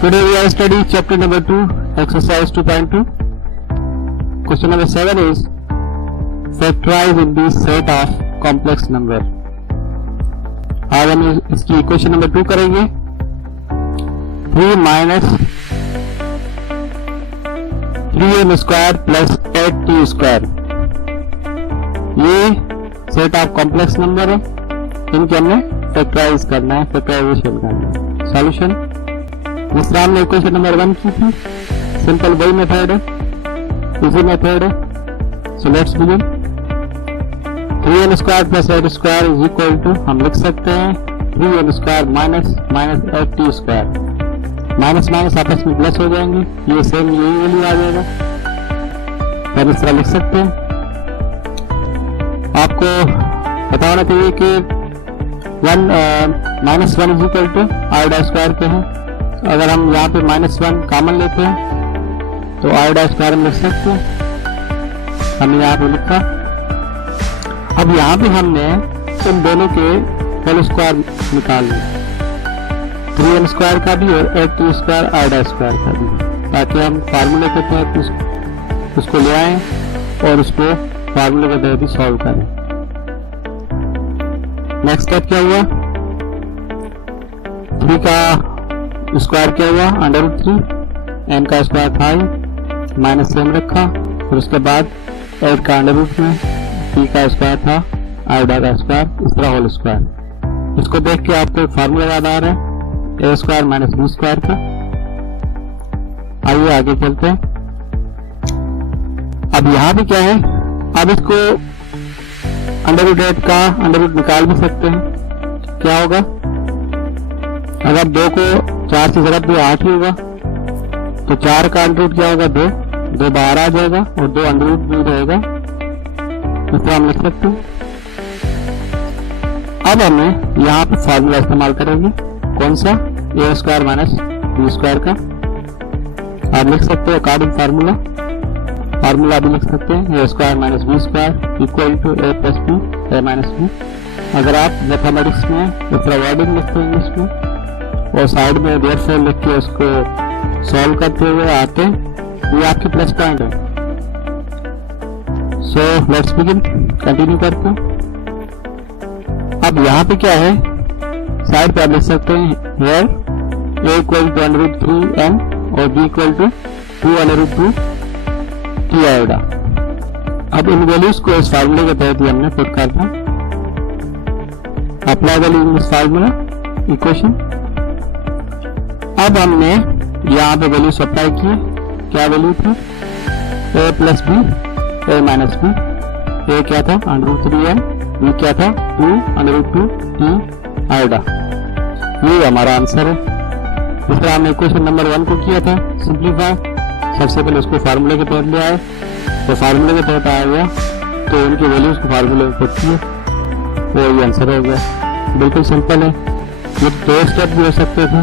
Today we are studying chapter number 2, exercise 2.2. Question number 7 is factorize in the set of complex number. आज हम इसकी question number 2 करेंगे. 3 minus 3m square plus 8t square. ये set of complex number है, इनके हमने factorise करना है, फैक्टराइजेशन करना है. सॉल्यूशन दूसरा हमने क्वेश्चन नंबर 1 की थी. सिंपल वही मेथड है, इजी मेथड है. So let's begin. 3m square plus 8 square is equal to, हम लिख सकते हैं 3m square minus 8t square. Minus minus आपस में प्लस हो जाएंगे, ये सेम यही वैल्यू आ जाएगा. हम इस तरह लिख सकते हैं. आपको पता होना चाहिए कि -1 इज इक्वल टू आयोडा स्क्वायर के हैं. अगर हम यहाँ पे -1 कॉमन लेते हैं तो आयोडा स्क्वायर में लिख सकते हैं. हमने यहाँ पे लिखा. अब यहाँ पे हमने इन दोनों के होल स्क्वायर निकाल लिया, 3m स्क्वायर का भी और 8t स्क्वायर आयोडा स्क्वायर का भी, ताकि हम फार्मूले के तहत उसको ले आए और उसको फार्मूले के तहत ही सॉल्व करें. नेक्स्ट स्टेप क्या हुआ, 3 का स्क्वायर क्या हुआ √3, m का स्क्वायर था माइनस m रखा, फिर उसके बाद 8 का √ में t का स्क्वायर था आयोडा का स्क्वायर, इस तरह होल स्क्वायर. इसको देख के आपको फार्मूला याद आ रहा है, a square minus b square का. आइए आगे चलते हैं. अब यहाँ भी क्या है, अब इसको √8 का √ निकाल भी सकते हैं. क्या होगा, अगर 2 को 4 से ज़रब दिया 8 ही होगा, तो 4 का √ क्या होगा 2 बाहर आ जाएगा और 2 √ भी रहेगा. इसको हम लिख सकते हैं. अब हमें यहाँ पे फार्मूला इस्तेमाल करेंगे. कौन सा, a square minus b square का. आप लिख सकते हैं अकॉर्डिंग फार्मूला भी लिख सकते हैं, a square minus b square equal to a plus b a minus b. अगर आप मैथमेटिक्स में इस तरह वर्डिंग लिखते हैं इंग्लिश में और साइड में देयरफॉर लिख के उसको सॉल्व करते हुए आते, ये आपके प्लस पॉइंट है. सो लेट्स बिगिन, कंटिन्यू करते हैं. अब यहाँ पे क्या है, साइड पे आप लिख सकते हैं here a equal to √3m और b इक्वल टू 2 t आयोडा. अब इन वैल्यूज को इस फार्मूले के तहत ही हमने पुट करना. Apply value in this formula equation. अब हमने यहाँ पे वैल्यू अप्लाई किए. क्या वैल्यू थी, a plus b a minus b. a क्या था √3m, b क्या था 2 √2 t आयोडा. ये हमारा आंसर है. इस तरह हमने क्वेश्चन नंबर 1 को किया था सिंप्लीफाई. सबसे पहले उसको फार्मूले के तहत ले आए, तो फार्मूले के तहत आया गया तो उनकी वैल्यूज को फार्मूले में पुट किए और ये आंसर हो गया. बिल्कुल सिंपल है. ये 2 स्टेप भी हो सकते थे,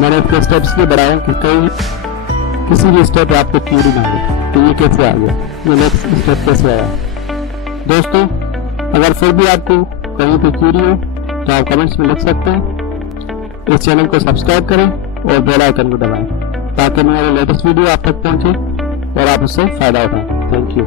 मैंने इसके स्टेप्स भी बढ़ाए कि किसी भी स्टेप आपको क्यूरी ना हो. तो ये कैसे आ गया, ये नेक्स्ट स्टेप कैसे आया. दोस्तों अगर फिर भी आपको कहीं पे क्यूरी हो तो आप कमेंट्स में लिख सकते हैं. इस चैनल को सब्सक्राइब करें और बेल आइकन को दबाएं ताकि मेरे लेटेस्ट वीडियो आप तक पहुंचे और आप उससे फायदा उठाएं. Thank you.